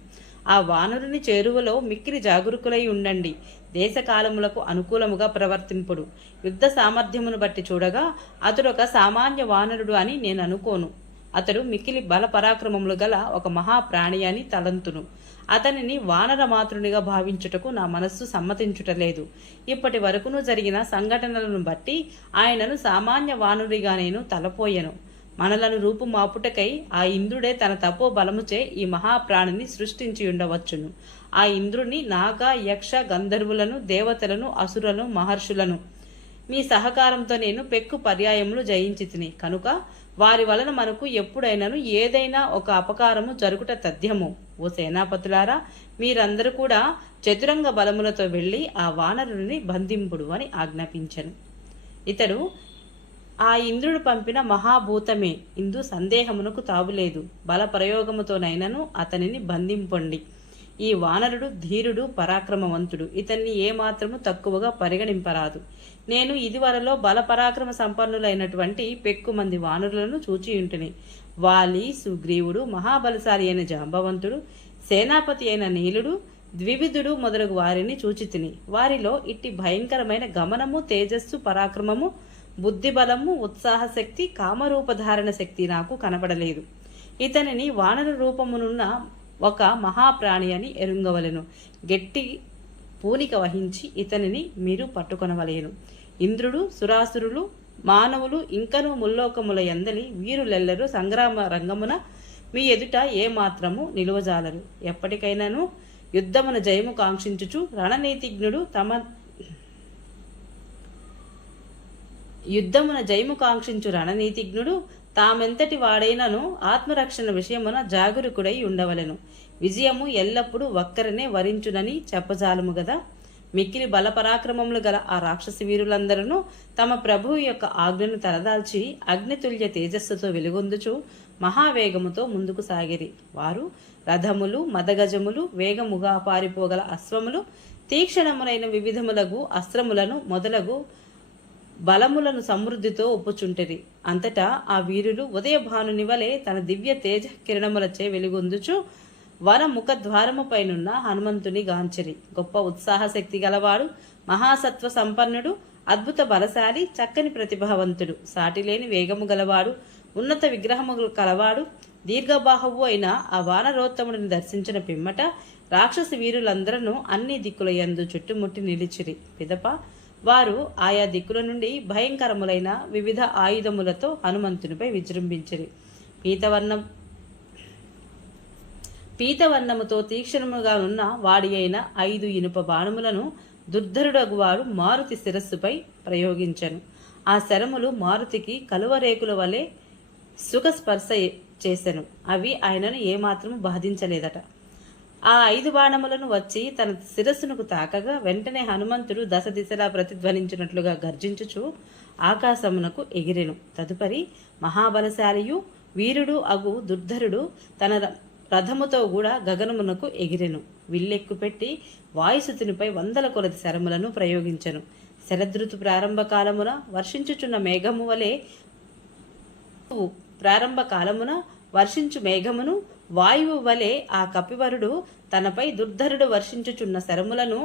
ఆ వానరుని చేరువలో మిక్కిలి జాగరూకులై ఉండండి. దేశకాలములకు అనుకూలముగా ప్రవర్తింపుడు. యుద్ధ సామర్థ్యమును బట్టి చూడగా అతడొక సామాన్య వానరుడు అని నేను అనుకోను. అతడు మిక్కిలి బల పరాక్రమములు గల ఒక మహాప్రాణి అని తలంతును. అతనిని వానర మాతృనిగా భావించుటకు నా మనస్సు సమ్మతించుటలేదు. ఇప్పటి వరకును జరిగిన సంఘటనలను బట్టి ఆయనను సామాన్య వానరుడిగా నేను తలపోయెను. మనలను రూపుమాపుటకై ఆ ఇంద్రుడే తన తపో బలముచే ఈ మహాప్రాణిని సృష్టించి ఉండవచ్చును. ఆ ఇంద్రుని నాగ, యక్ష, గంధర్వులను, దేవతలను, అసురులను, మహర్షులను మీ సహకారంతో నేను పెక్కు పర్యాయములు జయించి తిని కనుక వారి వలన మనకు ఎప్పుడైనాను ఏదైనా ఒక అపకారము జరుగుట తథ్యము. ఓ సేనాపతులారా, మీరందరూ కూడా చతురంగ బలములతో వెళ్లి ఆ వానరుని బంధింపుడు అని ఆజ్ఞాపించెను. ఇతడు ఆ ఇంద్రుడు పంపిన మహాభూతమే, ఇందు సందేహమునకు తావులేదు. బల ప్రయోగముతోనైనను అతనిని బంధింపండి. ఈ వానరుడు ధీరుడు, పరాక్రమవంతుడు. ఇతన్ని ఏమాత్రము తక్కువగా పరిగణింపరాదు. నేను ఇదివరలో బల పరాక్రమ సంపన్నులైనటువంటి పెక్కుమంది వానరులను చూచియుంటిని. వాలి, సుగ్రీవుడు, మహాబలశాలి అయిన జాంబవంతుడు, సేనాపతి అయిన నీలుడు, ద్వివిధుడు మొదలగు వారిని చూచితిని. వారిలో ఇట్టి భయంకరమైన గమనము, తేజస్సు, పరాక్రమము, బుద్ధిబలము, ఉత్సాహశక్తి, కామరూపధారణ శక్తి నాకు కనబడలేదు. ఇతనిని వానర రూపమునున్న ఒక మహాప్రాణి అని ఎరుంగవలెను. గట్టి పూనిక వహించి ఇతనిని మీరు పట్టుకొనవలేను. ఇంద్రుడు, సురాసురులు, మానవులు ఇంకనూ ముల్లోకముల యందలి వీరులెల్లరూ సంగ్రామ రంగమున మీ ఎదుట ఏమాత్రము నిలువజాలరు. ఎప్పటికైనాను యుద్ధమున జయము కాంక్షించుచు రణనీతిజ్ఞుడు తామెంతటి వాడైనను ఆత్మరక్షణ విషయమున జాగరూకుడై ఉండవలెను. విజయము ఎల్లప్పుడూ ఒక్కరనే వరించునని చెప్పజాలము గదా. మిక్కిలి బలపరాక్రమములు గల ఆ రాక్షస వీరులందరూ తమ ప్రభువు యొక్క ఆజ్ఞను తలదాల్చి అగ్నితుల్య తేజస్సుతో వెలుగొందుచు మహావేగముతో ముందుకు సాగిరి. వారు రథములు, మదగజములు, వేగముగా పారిపోగల అశ్వములు, తీక్షణములైన వివిధములగు అస్త్రములను మొదలగు బలములను సమృద్ధితో ఒప్పుచుంటిరి. అంతటా ఆ వీరులు ఉదయభానుని వలె తన దివ్య తేజ కిరణములచే వెలుగొందుచు వన ముఖద్వారముపైనున్న హనుమంతుని గాంచిరి. గొప్ప ఉత్సాహ శక్తి గలవాడు, మహాసత్వ సంపన్నుడు, అద్భుత బలశాలి, చక్కని ప్రతిభావంతుడు, సాటిలేని వేగము గలవాడు, ఉన్నత విగ్రహము కలవాడు, దీర్ఘబాహువు అయిన ఆ వానరోత్తముడిని దర్శించిన పిమ్మట రాక్షసి వీరులందరూ అన్ని దిక్కుల యందు చుట్టుముట్టి నిలిచిరి. పిదప వారు ఆయా దిక్కుల నుండి భయంకరములైన వివిధ ఆయుధములతో హనుమంతునిపై విజృంభించిరి. పీతవర్ణముతో తీక్షణముగానున్న వాడి అయిన 5 ఇనుప బాణములను దుర్ధరుడగువాడు మారుతి శిరస్సుపై ప్రయోగించెను. ఆ శరములు మారుతికి కలువరేకుల వలె సుఖస్పర్శ చేసెను. అవి ఆయనను ఏమాత్రము బాధించలేదట. ఆ 5 బాణములను వచ్చి తన శిరస్సునకు తాకగా వెంటనే హనుమంతుడు దశ దిశలా ప్రతిధ్వనించినట్లుగా గర్జించుచు ఆకాశమునకు ఎగిరెను. తదుపరి మహాబలశాలియు వీరుడు అగు దుర్ధరుడు తన రథముతో కూడా గగనమునకు ఎగిరెను. విల్లెక్కు పెట్టి వాయుసుతునిపై 100 కొలది శరములను ప్రయోగించెను. శరదృతు ప్రారంభ కాలమున వర్షించుచున్న మేఘము వలె వర్షించు మేఘమును వాయువు వలె ఆ కపివరుడు తనపై దుర్ధరుడు వర్షించుచున్న శరములను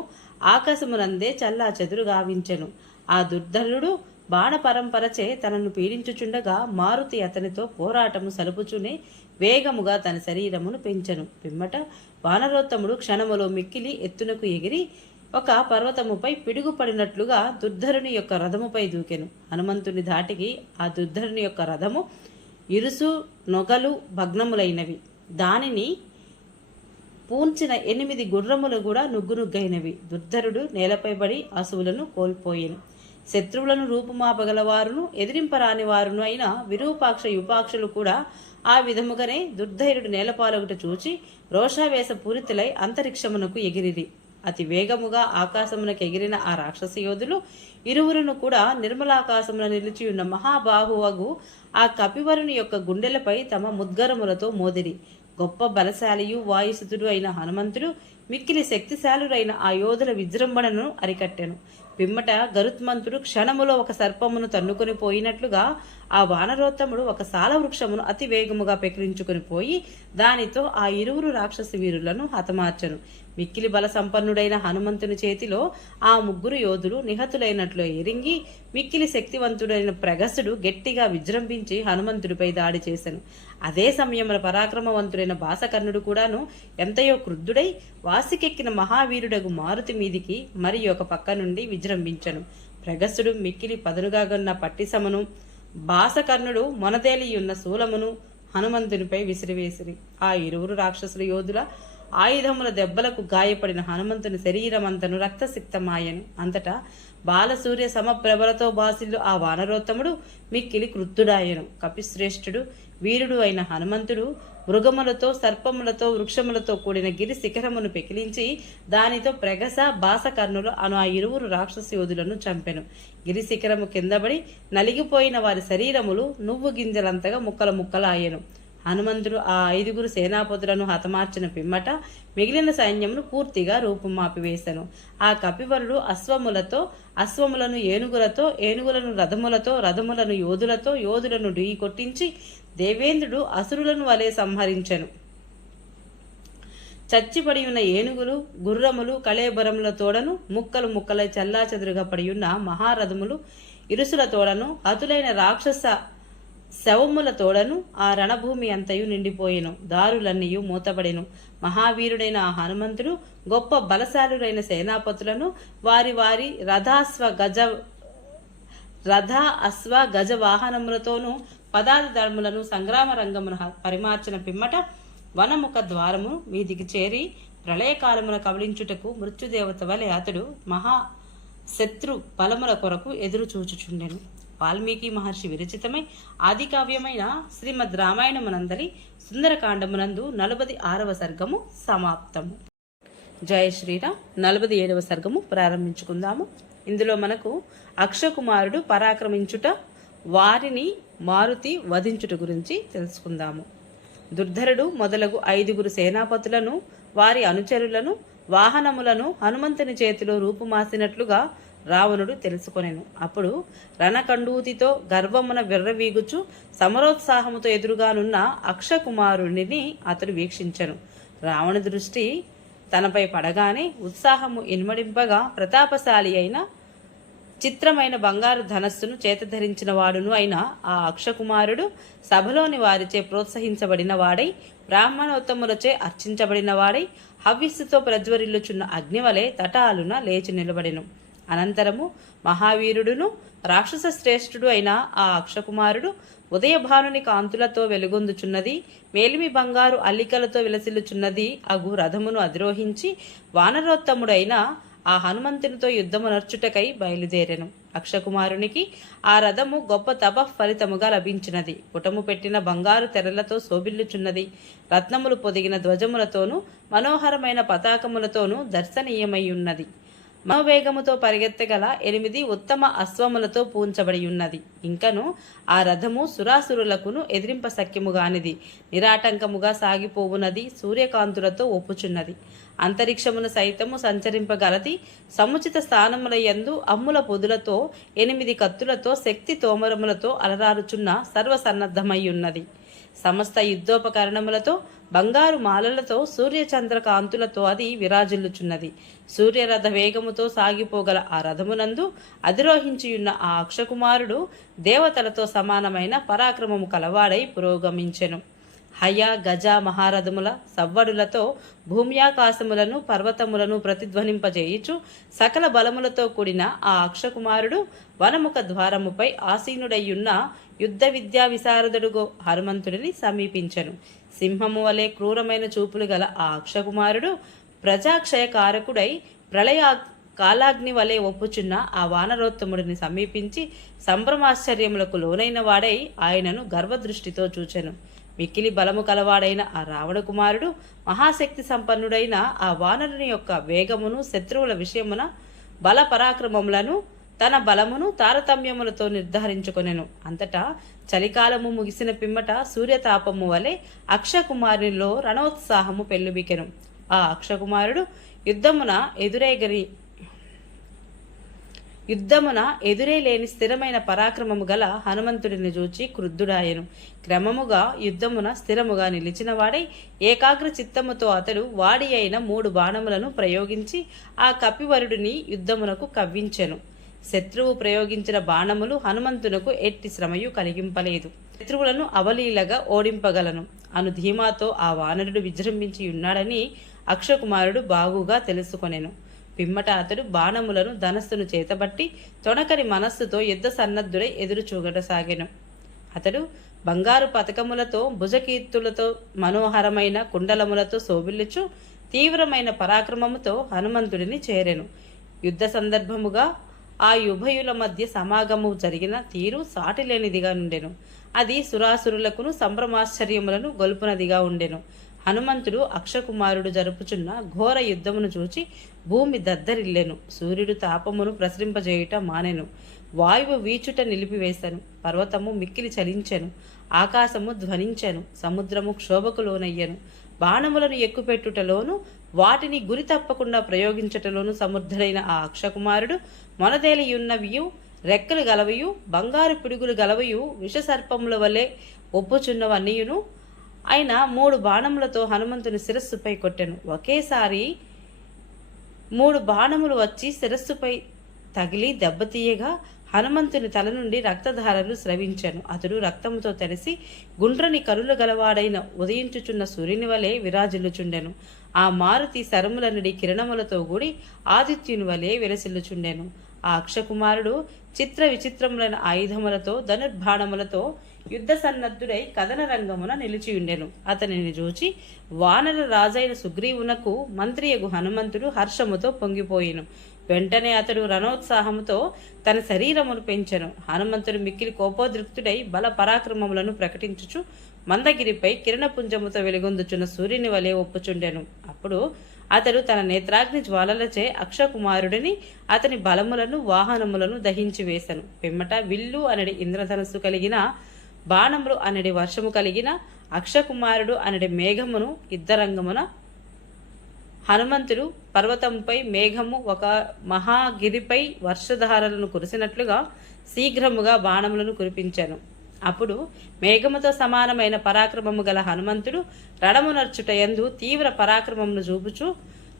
ఆకాశమునందే చల్లా చెదురు గావించెను. ఆ దుర్ధరుడు బాణ పరంపరచే తనను పీడించుచుండగా మారుతి అతనితో పోరాటము సలుపుచునే వేగముగా తన శరీరమును పెంచెను. పిమ్మట వానరోత్తముడు క్షణములో మిక్కిలి ఎత్తునకు ఎగిరి ఒక పర్వతముపై పిడుగుపడినట్లుగా దుర్ధరుని యొక్క రథముపై దూకెను. హనుమంతుని ధాటికి ఆ దుర్ధరుని యొక్క రథము ఇరుసు నొగలు భగ్నములైనవి. దానిని పూంచిన 8 గుర్రములు కూడా నుగ్గునుగ్గైనవి. దుర్ధరుడు నేలపై పడి అసువులను కోల్పోయెను. శత్రువులను రూపుమాపగలవారును ఎదిరింపరాని వారును అయిన విరూపాక్ష యుపాక్షులు కూడా ఆ విధముగానే దుర్ధైర్యుడు నేలపాలొకట చూచి రోషావేశ పూరితులై అంతరిక్షమునకు ఎగిరిరి. అతి వేగముగా ఆకాశమునకు ఎగిరిన ఆ రాక్షస యోధులు ఇరువురును కూడా నిర్మలాకాశమున నిలిచియున్న మహాబాహువగు ఆ కపివరుని యొక్క గుండెలపై తమ ముద్గరములతో మోదిరి. గొప్ప బలశాలియు వాయుసుతుడు అయిన హనుమంతుడు మిక్కిలి శక్తిశాలురైన ఆ యోధుల విజృంభణను అరికట్టెను. పిమ్మట గరుత్మంతుడు క్షణములో ఒక సర్పమును తన్నుకొని పోయినట్లుగా ఆ వానరోత్తముడు ఒక సాల వృక్షమును అతి వేగముగా పెకిలించుకొని పోయి దానితో ఆ ఇరువురు రాక్షస వీరులను హతమార్చను. మిక్కిలి బల సంపన్నుడైన హనుమంతుని చేతిలో ఆ 3 యోధులు నిహతులైనట్లు ఎరింగి మిక్కిలి శక్తివంతుడైన ప్రగసుడు గట్టిగా విజృంభించి హనుమంతుడిపై దాడి చేశాను. అదే సమయంలో పరాక్రమవంతుడైన బాసకర్ణుడు కూడాను ఎంతయో క్రుద్ధుడై వాసికెక్కిన మహావీరుడగు మారుతి మీదికి మరి ఒక పక్క నుండి విజృంభించను. ప్రగసుడు మిక్కిలి పదునుగాగొన్న పట్టిసమును బాసకర్ణుడు మొనదేలియున్న శూలమును హనుమంతునిపై విసిరివేసిరి. ఆ ఇరువురు రాక్షసుల యోధుల ఆయుధముల దెబ్బలకు గాయపడిన హనుమంతుని శరీరమంతను రక్తసిక్తమాయను. అంతటా బాలసూర్య సమప్రభలతో బాసిల్లు ఆ వానరోత్తముడు మిక్కిలి క్రుద్ధుడాయను. కపిశ్రేష్ఠుడు వీరుడు అయిన హనుమంతుడు మృగములతో సర్పములతో వృక్షములతో కూడిన గిరి శిఖరమును పెకిలించి దానితో ప్రగస బాసకర్ణులు అను ఆ ఇరువురు రాక్షస యోధులను చంపెను. గిరి శిఖరము కిందబడి నలిగిపోయిన వారి శరీరములు నువ్వు గింజలంతగా ముక్కలాయెను. హనుమంతుడు ఆ 5 సేనాపతులను హతమార్చిన పిమ్మట మిగిలిన సైన్యమును పూర్తిగా రూపుమాపివేశను. ఆ కపివరుడు అశ్వములను ఏనుగులతో, ఏనుగులను రథములతో, రథములను యోధులతో, యోధులను ఢీ కొట్టించి దేవేంద్రుడు అసురులను వలె సంహరించెను. చచ్చిపడి ఉన్న ఏనుగులు, గుర్రములు, కళేబరముల తోడను ముక్కలై చల్లాచెదురుగా పడియున్న మహారథములు ఇరుసుల తోడను హతులైన రాక్షస శవముల తోడను ఆ రణభూమి అంతయు నిండిపోయెను. దారులన్నీయు మూతబడెను. మహావీరుడైన ఆ హనుమంతుడు గొప్ప బలశాలురైన సేనాపతులను వారి వారి రథ అశ్వ గజ వాహనములతోనూ పదాతి దళములను సంగ్రామ రంగమున పరిమార్చిన పిమ్మట వనముఖ ద్వారము వీధికి చేరి ప్రళయకాలమున కబలించుటకు మృత్యుదేవత వలె అతడు మహాశత్రు బలముల కొరకు ఎదురు చూచుచుండెను. వాల్మీకి మహర్షి విరచితమై ఆది కావ్యమైన శ్రీమద్ రామాయణమునందరి సుందరకాండమునందు 46వ సర్గము సమాప్తము. జయ శ్రీరామ్. 47వ సర్గము ప్రారంభించుకుందాము. ఇందులో మనకు అక్షకుమారుడు పరాక్రమించుట, వారిని మారుతి వధించుట గురించి తెలుసుకుందాము. దుర్ధరుడు మొదలగు 5 సేనాపతులను, వారి అనుచరులను, వాహనములను హనుమంతుని చేతిలో రూపుమాసినట్లుగా రావణుడు తెలుసుకొనెను. అప్పుడు రణకండూతితో గర్వమున విర్రవీగుచు సమరోత్సాహముతో ఎదురుగానున్న అక్షకుమారుని అతడు వీక్షించెను. రావణ దృష్టి తనపై పడగానే ఉత్సాహము ఇనుమడింపగా ప్రతాపశాలి అయిన చిత్రమైన బంగారు ధనస్సును చేతధరించిన వాడును అయిన ఆ అక్షకుమారుడు సభలోని వారిచే ప్రోత్సహించబడిన వాడై బ్రాహ్మణోత్తములచే అర్చించబడిన వాడై హవ్యస్సుతో ప్రజ్వరిల్లుచున్న అగ్నివలే తటాలున లేచి నిలబడెను. అనంతరము మహావీరుడును రాక్షస శ్రేష్ఠుడు అయిన ఆ అక్షకుమారుడు ఉదయభానుని కాంతులతో వెలుగొందుచున్నది మేలిమి బంగారు అల్లికలతో విలసిల్లుచున్నది అగు రథమును అధిరోహించి వానరోత్తముడైన ఆ హనుమంతునితో యుద్ధము నర్చుటకై బయలుదేరెను. అక్షకుమారునికి ఆ రథము గొప్ప ఫలితముగా లభించినది. పుటము పెట్టిన బంగారు తెరలతో శోభిల్లుచున్నది. రత్నములు పొదిగిన ధ్వజములతోనూ మనోహరమైన పతాకములతోనూ దర్శనీయమయ్యున్నది. మనోవేగముతో పరిగెత్తగల 8 ఉత్తమ అశ్వములతో పూంచబడి ఉన్నది. ఇంకను ఆ రథము సురాసురులకును ఎదిరింప సఖ్యముగానిది. నిరాటంకముగా సాగిపోవునది. సూర్యకాంతులతో ఒప్పుచున్నది. అంతరిక్షమును సైతము సంచరింపగలది. సముచిత స్థానముల యందు అమ్ముల పొదులతో 8 కత్తులతో శక్తి తోమరములతో అలరారుచున్న సర్వసన్నద్ధమయ్యున్నది. సమస్త యుద్ధోపకరణములతో బంగారు మాలలతో సూర్యచంద్ర కాంతులతో అది విరాజిల్లుచున్నది. సూర్యరథ వేగముతో సాగిపోగల ఆ రథమునందు అధిరోహించియున్న ఆ అక్షకుమారుడు దేవతలతో సమానమైన పరాక్రమము కలవాడై పురోగమించెను. హయ గజ మహారథముల సవ్వడులతో భూమ్యాకాశములను పర్వతములను ప్రతిధ్వనింపజేయుచు సకల బలములతో కూడిన ఆ అక్షకుమారుడు వనముఖ ద్వారముపై ఆసీనుడయ్యున్న యుద్ధ విద్యా విశారదుడుగో హనుమంతుడిని సమీపించెను. సింహము వలె క్రూరమైన చూపులు గల ఆ అక్షకుమారుడు ప్రజాక్షయకారకుడై ప్రళయ కాలాగ్ని వలె ఒప్పుచున్న ఆ వానరోత్తముడిని సమీపించి సంభ్రమాశ్చర్యములకు లోనైన వాడై ఆయనను గర్వదృష్టితో చూచెను. మిక్కిలి బలము కలవాడైన ఆ రావణ కుమారుడు మహాశక్తి సంపన్నుడైన ఆ వానరుని యొక్క వేగమును శత్రువుల విషయమున బల పరాక్రమములను తన బలమును తారతమ్యములతో నిర్ధారించుకొనెను. అంతటా చలికాలము ముగిసిన పిమ్మట సూర్యతాపము వలె అక్షకుమారునిలో రణోత్సాహము పెళ్ళుబికెను. ఆ అక్షకుమారుడు యుద్ధమున ఎదురే లేని స్థిరమైన పరాక్రమము గల హనుమంతుడిని చూచి క్రుద్ధుడాయెను. క్రమముగా యుద్ధమున స్థిరముగా నిలిచిన వాడై ఏకాగ్ర చిత్తముతో అతడు వాడి అయిన 3 బాణములను ప్రయోగించి ఆ కపివరుడిని యుద్ధమునకు కవ్వించెను. శత్రువు ప్రయోగించిన బాణములు హనుమంతునకు ఎట్టి శ్రమయు కలిగింపలేదు. శత్రువులను అవలీలగా ఓడింపగలను అను ధీమాతో ఆ వానరుడు విజృంభించి ఉన్నాడని అక్షకుమారుడు బాగుగా తెలుసుకొనెను. పిమ్మట అతడు బాణములను ధనస్సును చేతబట్టి తొణకని మనస్సుతో యుద్ధ సన్నద్ధుడై ఎదురు చూగటసాగెను. అతడు బంగారు పతకములతో భుజకీర్తులతో మనోహరమైన కుండలములతో శోభిల్లుచు తీవ్రమైన పరాక్రమముతో హనుమంతుడిని చేరెను. యుద్ధ సందర్భముగా ఆ ఉభయుల మధ్య సమాగము జరిగిన తీరు సాటిలేనిదిగా నుండెను. అది సురాసురులకును సంభ్రమాశ్చర్యములను గొలుపునదిగా ఉండెను. హనుమంతుడు అక్షకుమారుడు జరుపుచున్న ఘోర యుద్ధమును చూచి భూమి దద్దరిల్లెను. సూర్యుడు తాపమును ప్రసరింపజేయుట మానెను. వాయువు వీచుట నిలిపివేశను. పర్వతము మిక్కిలి చలించెను. ఆకాశము ధ్వనించెను. సముద్రము క్షోభకు లోనయ్యెను. బాణములను ఎక్కుపెట్టుటలోను వాటిని గురి తప్పకుండా ప్రయోగించటలోను సమర్థుడైన ఆ అక్షకుమారుడు మొనదేలియున్నవియు రెక్కలు గలవయు బంగారు పిడుగులు గలవయు విషసర్పముల వలె ఒప్పుచున్నవన్నీయును ఆయన 3 బాణములతో హనుమంతుని శిరస్సుపై కొట్టెను. ఒకేసారి 3 బాణములు వచ్చి శిరస్సుపై తగిలి దెబ్బతీయగా హనుమంతుని తల నుండి రక్తధారలు స్రవించెను. అతడు రక్తముతో తడిసి గుండ్రని కరులు గలవాడైన ఉదయించుచున్న సూర్యుని వలె విరాజిల్లుచుండెను. ఆ మారుతి శరములనుడి కిరణములతో కూడి ఆదిత్యుని వలె విరసిల్లుచుండెను. ఆ అక్షకుమారుడు చిత్ర విచిత్రములైన ఆయుధములతో ధనుర్బాణములతో యుద్ధ సన్నద్ధుడై కథన రంగమున నిలిచియుండెను. అతనిని చూచి వానర రాజైన సుగ్రీవునకు మంత్రియగు హనుమంతుడు హర్షముతో పొంగిపోయిను. వెంటనే అతడు రణోత్సాహముతో తన శరీరమును పెంచెను. హనుమంతుడు మిక్కిలి కోపోద్రిక్తుడై బల పరాక్రమములను ప్రకటించుచు మందగిరిపై కిరణపుంజముతో వెలుగొందుచున్న సూర్యుని వలె ఒప్పుచుండెను. అప్పుడు అతడు తన నేత్రాగ్ని జ్వాలలచే అక్షకుమారుడిని అతని బలములను వాహనములను దహించి వేశను. పిమ్మట విల్లు అనడి ఇంద్రధనస్సు కలిగిన బాణములు అనడి వర్షము కలిగిన అక్షకుమారుడు అనడి మేఘమును యుద్ధరంగమున హనుమంతుడు పర్వతంపై మేఘము ఒక మహాగిరిపై వర్షధారలను కురిసినట్లుగా శీఘ్రముగా బాణములను కురిపించాను. అప్పుడు మేఘముతో సమానమైన పరాక్రమము గల హనుమంతుడు రణమునర్చుటయందు తీవ్ర పరాక్రమమును చూపుచు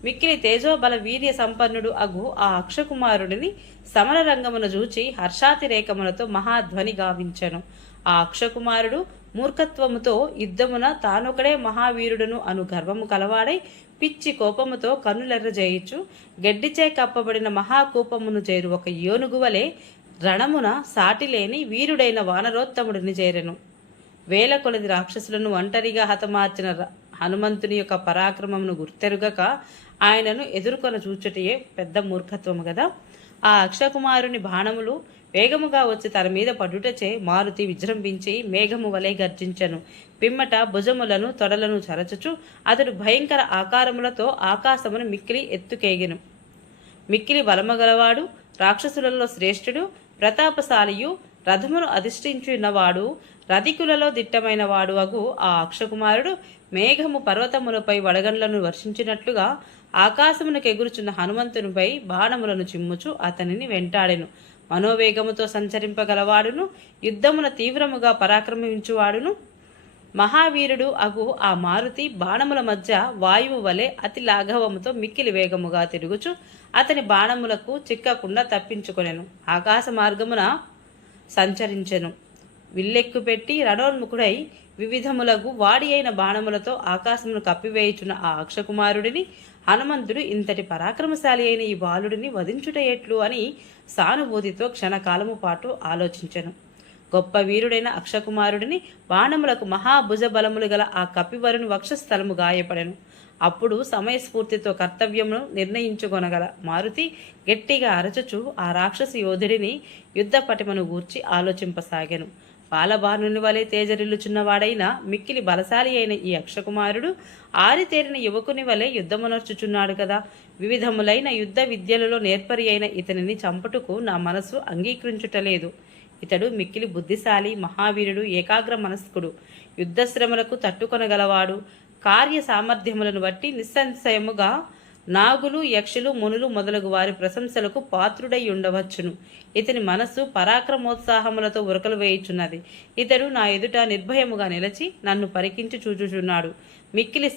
మిక్కిలి తేజోబల వీర్య సంపన్నుడు అగు ఆ అక్షకుమారుడిని సమర రంగమును చూచి హర్షాతిరేకములతో మహాధ్వని గావించెను. ఆ అక్షకుమారుడు మూర్ఖత్వముతో యుద్ధమున తానొకడే మహావీరుడును అను గర్వము కలవాడై పిచ్చి కోపముతో కన్నులెర్రజేయుచు గడ్డిచే కప్పబడిన మహాకూపమును చేరు ఒక ఏనుగువలే రణమున సాటిలేని వీరుడైన వానరోత్తముడిని చేరెను. వేల కొలది రాక్షసులను ఒంటరిగా హతమార్చిన హనుమంతుని యొక్క పరాక్రమమును గుర్తెరుగక ఆయనను ఎదుర్కొన చూచుటయే పెద్ద మూర్ఖత్వము కదా. ఆ అక్షకుమారుని బాణములు వేగముగా వచ్చి తన మీద పడుటచే మారుతి విజృంభించి మేఘము వలె గర్జించెను. పిమ్మట భుజములను తొడలను చరచుచు అతడు భయంకర ఆకారములతో ఆకాశమును మిక్కిలి ఎత్తుకేగెను. మిక్కిలి బలమగలవాడు, రాక్షసులలో శ్రేష్ఠుడు, ప్రతాపశాలియు, రథమును అధిష్ఠించున్నవాడు, రధికులలో దిట్టమైన వాడు అగు ఆ అక్షకుమారుడు మేఘము పర్వతములపై వడగండ్లను వర్షించినట్లుగా ఆకాశమునకు ఎగురుచున్న హనుమంతునిపై బాణములను చిమ్ముచు అతనిని వెంటాడెను. మనోవేగముతో సంచరింపగలవాడును, యుద్ధమున తీవ్రముగా పరాక్రమించువాడును, మహావీరుడు అగు ఆ మారుతి బాణముల మధ్య వాయువు వలె అతి లాఘవముతో మిక్కిలి వేగముగా తిరుగుచు అతని బాణములకు చిక్కకుండా తప్పించుకొనెను. ఆకాశ మార్గమున సంచరించెను. విల్లెక్కు పెట్టి రణోన్ముఖుడై వివిధములగు వాడి అయిన బాణములతో ఆకాశమును కప్పివేయుచున్న ఆ అక్షకుమారుడిని హనుమంతుడు ఇంతటి పరాక్రమశాలి అయిన ఈ బాలుడిని వధించుట ఎట్లు అని సానుభూతితో క్షణకాలము పాటు ఆలోచించెను. గొప్ప వీరుడైన అక్షకుమారుడిని బాణములకు మహాభుజ బలములు గల ఆ కపివరుని వక్షస్థలము గాయపడెను. అప్పుడు సమయస్ఫూర్తితో కర్తవ్యమును నిర్ణయించుకొనగల మారుతి గట్టిగా అరచుచు ఆ రాక్షస యోధుడిని యుద్ధ పటిమను గూర్చి ఆలోచింపసాగెను. బాలబానుని వలె తేజరిల్లుచున్నవాడైన మిక్కిలి బలశాలి అయిన ఈ అక్షకుమారుడు ఆరితేరిన యువకుని వలె యుద్ధమునర్చుచున్నాడు కదా. వివిధములైన యుద్ధ విద్యలలో నేర్పరి అయిన ఇతనిని చంపుటకు నా మనసు అంగీకరించుటలేదు. ఇతడు మిక్కిలి బుద్ధిశాలి, మహావీరుడు, ఏకాగ్ర మనస్కుడు, యుద్ధశ్రమలకు తట్టుకొనగలవాడు. కార్య సామర్థ్యములను బట్టి నిస్సంశయముగా నాగులు, యక్షులు, మునులు మొదలగు వారి ప్రశంసలకు పాత్రుడై ఉండవచ్చును. ఇతని మనస్సు పరాక్రమోత్సాహములతో ఉరకలు వేయుచున్నది. ఇతడు నా ఎదుట నిర్భయముగా నిలిచి నన్ను పరికించి చూచుచున్నాడు. మిక్కిలి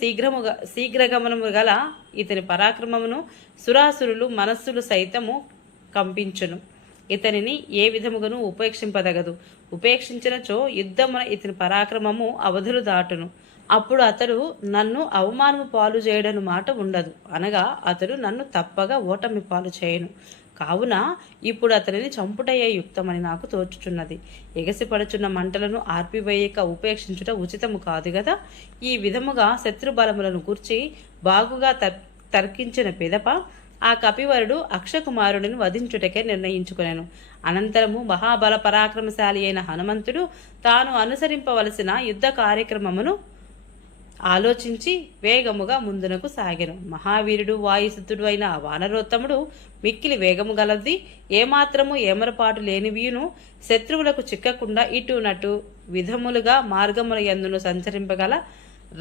శీఘ్రగమనము గల ఇతని పరాక్రమమును సురాసురులు మనస్సులు సైతము కంపించును. ఇతనిని ఏ విధముగాను ఉపేక్షింపదగదు. ఉపేక్షించినచో యుద్ధమున ఇతని పరాక్రమము అవధులు దాటును. అప్పుడు అతడు నన్ను అవమానము పాలు చేయడను మాట ఉండదు. అనగా అతడు నన్ను తప్పగా ఓటమి పాలు చేయను. కావున ఇప్పుడు అతనిని చంపుటయ్యే యుక్తమని నాకు తోచుచున్నది. ఎగసిపడుచున్న మంటలను ఆర్పివేయక ఉపేక్షించుట ఉచితము కాదు గదా. ఈ విధముగా శత్రుబలములను గూర్చి బాగుగా తర్కించిన పిదప ఆ కపివరుడు అక్షకుమారుడిని వధించుటకే నిర్ణయించుకునేను. అనంతరము మహాబల పరాక్రమశాలి అయిన హనుమంతుడు తాను అనుసరింపవలసిన యుద్ధ కార్యక్రమమును ఆలోచించి వేగముగా ముందునకు సాగెను. మహావీరుడు వాయుసుతుడు అయిన వానరోత్తముడు మిక్కిలి వేగము గలది, ఏమాత్రము ఏమరపాటు లేనివియును, శత్రువులకు చిక్కకుండా ఇటునటు విధములుగా మార్గముల యందును సంచరింపగల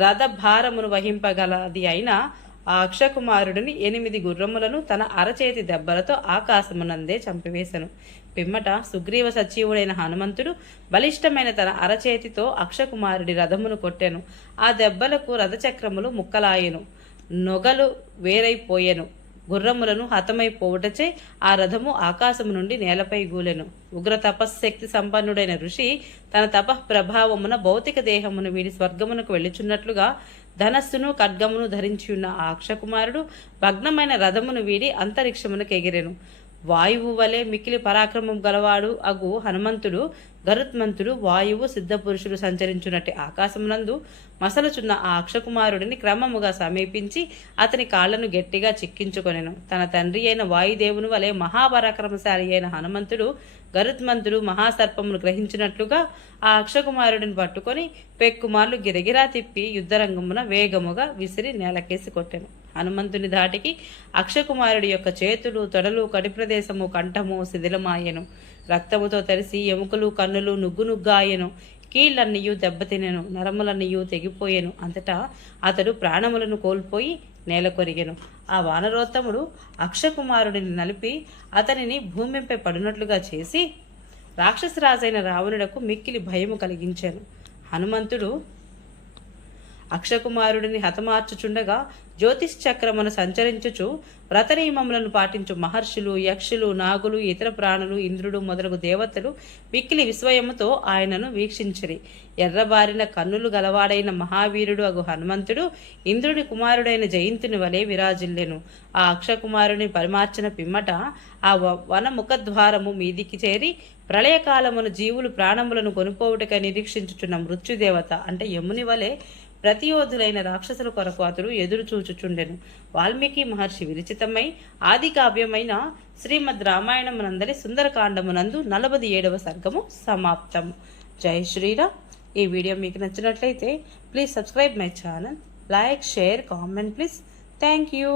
రథభారమును వహింపగలది అయిన ఆ అక్షకుమారుడిని 8 గుర్రములను తన అరచేతి దెబ్బలతో ఆకాశమునందే చంపివేశను. పిమ్మట సుగ్రీవ సచివుడైన హనుమంతుడు బలిష్టమైన తన అరచేతితో అక్షకుమారుడి రథమును కొట్టెను. ఆ దెబ్బలకు రథచక్రములు ముక్కలాయెను, నొగలు వేరైపోయెను. గుర్రములను హతమైపోవుటచే ఆ రథము ఆకాశము నుండి నేలపై గూలెను. ఉగ్ర తపశ్శక్తి సంపన్నుడైన ఋషి తన తపః ప్రభావమున భౌతిక దేహమును వీడి స్వర్గమునకు వెళ్ళుచున్నట్లుగా ధనస్సును ఖడ్గమును ధరించి ఉన్న ఆ అక్షకుమారుడు భగ్నమైన రథమును వీడి అంతరిక్షమునకు ఎగిరెను. వాయువు వలె మిక్కిలి పరాక్రమం గలవాడు అగు హనుమంతుడు గరుత్మంతుడు వాయువు సిద్ధపురుషుడు సంచరించున్నట్టు ఆకాశమునందు మసలుచున్న ఆ అక్షకుమారుడిని క్రమముగా సమీపించి అతని కాళ్లను గట్టిగా చిక్కించుకొనెను. తన తండ్రి అయిన వాయుదేవుని వలె మహాపరాక్రమశాలి అయిన హనుమంతుడు గరుత్మంతుడు మహాసర్పమును గ్రహించినట్లుగా ఆ అక్షకుమారుడిని పట్టుకొని పెక్కుమార్లు గిరగిరా తిప్పి యుద్ధరంగమున వేగముగా విసిరి నేలకేసి కొట్టెను. హనుమంతుని ధాటికి అక్షకుమారుడి యొక్క చేతులు, తొడలు, కటిప్రదేశము, కంఠము శిథిలమాయెను. రక్తముతో తడిసి ఎముకలు, కన్నులు నుగ్గునుగ్గాయెను. కీళ్లన్నీయు దెబ్బతినెను, నరములన్నీయు తెగిపోయెను. అంతటా అతడు ప్రాణములను కోల్పోయి నేల కొరిగెను. ఆ వానరోత్తముడు అక్షకుమారుడిని నలిపి అతనిని భూమిపై పడినట్లుగా చేసి రాక్షసరాజైన రావణుడకు మిక్కిలి భయము కలిగించాను. హనుమంతుడు అక్షకుమారుడిని హతమార్చుచుండగా జ్యోతిశ్చక్రమును సంచరించుచు వ్రత నియమములను పాటించు మహర్షులు, యక్షులు, నాగులు, ఇతర ప్రాణులు, ఇంద్రుడు మొదలగు దేవతలు మిక్కిలి విస్మయముతో ఆయనను వీక్షించిరి. ఎర్రబారిన కన్నులు గలవాడైన మహావీరుడు అగు హనుమంతుడు ఇంద్రుడి కుమారుడైన జయంతుని వలె విరాజిల్లెను. ఆ అక్షకుమారుని పరిమార్చిన పిమ్మట ఆ వన ముఖద్వారము మీదికి చేరి ప్రళయకాలమున జీవులు ప్రాణములను కొనుపోవుటకై నిరీక్షించుచున్న మృత్యుదేవత అంటే యముని వలె ప్రతియోధులైన రాక్షసుల కొరకు అతడు ఎదురు చూచుచుండెను. వాల్మీకి మహర్షి విరచితమై ఆది కావ్యమైన శ్రీమద్ రామాయణమునందరి సుందరకాండమునందు 47వ సర్గము సమాప్తము. జై శ్రీరామ్. ఈ వీడియో మీకు నచ్చినట్లయితే please subscribe my channel, like, share, comment please. Thank you.